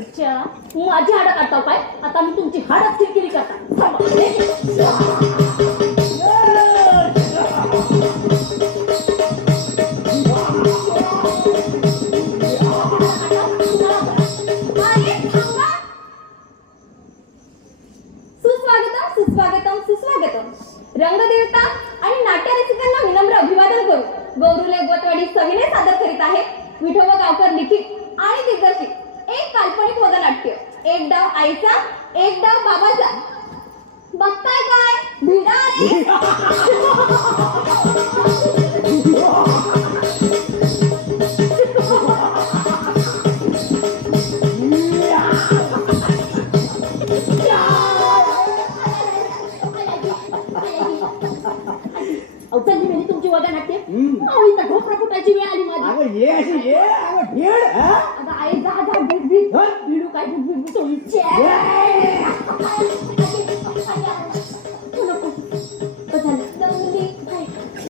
माझी हाडं काढता पाय. आता मी तुमची हाडं किरकिरी करता. रंगदेवता आणि विनम्र अभिवादन करू. गौरू लेगवतवाडी सविनय सादर करीत आहे. विठोबा गावकर लिखित. एक डाव आईचा एक डाव बाबाचा बघताय काय भिडा म्हणजे तुमची वगन नाट्य हम्म. आवडीचा ढोकरा फुटायची वेळ आली माझी अगं ये अशी ये अगं हा? आई जा जा भीड हं? काय भीड भीड तुमच्या ये.